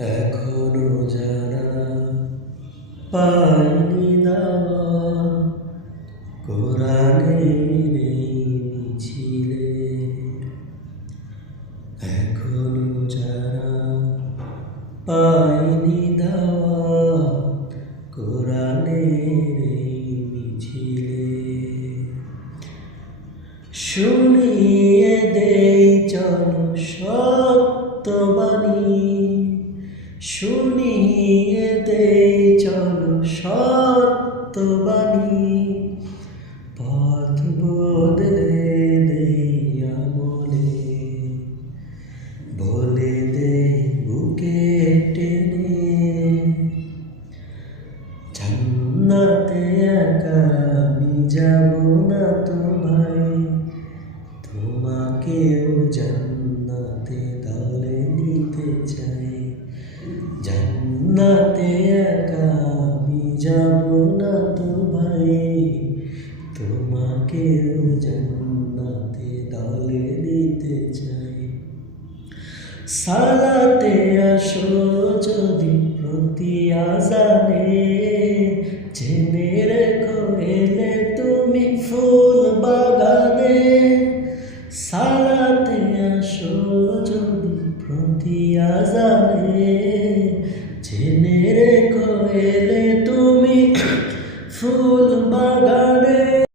এখনও যারা পায়নি দাওয়া। কোরআনের এই মিছিলে। এখনও যারা পায়নি দাওয়া। কোরআনের এই মিছিলে। শুনিয়ে দেই চল সত্যবাণী শুনিয়ে দেই চল সত্যবাণী। পথ বদলে আমলে। বলে দে বুকে টেনে। জান্নাতে একা আমি যাব না তো ভাই তোমাকেও জান্নাতে জান্নাতে একা আমি যাব না তো ভাই তোমাকেও জান্নাতে দলে নিতে চাই। সালাতে আসো যদি প্রতি আজানে। জেনে রেখো, এলে তুমি ফুল বাগানে। সালাতে আসো যদি প্রতি আজানে। জেনে রেখো এলে তুমি ফুল বাগানে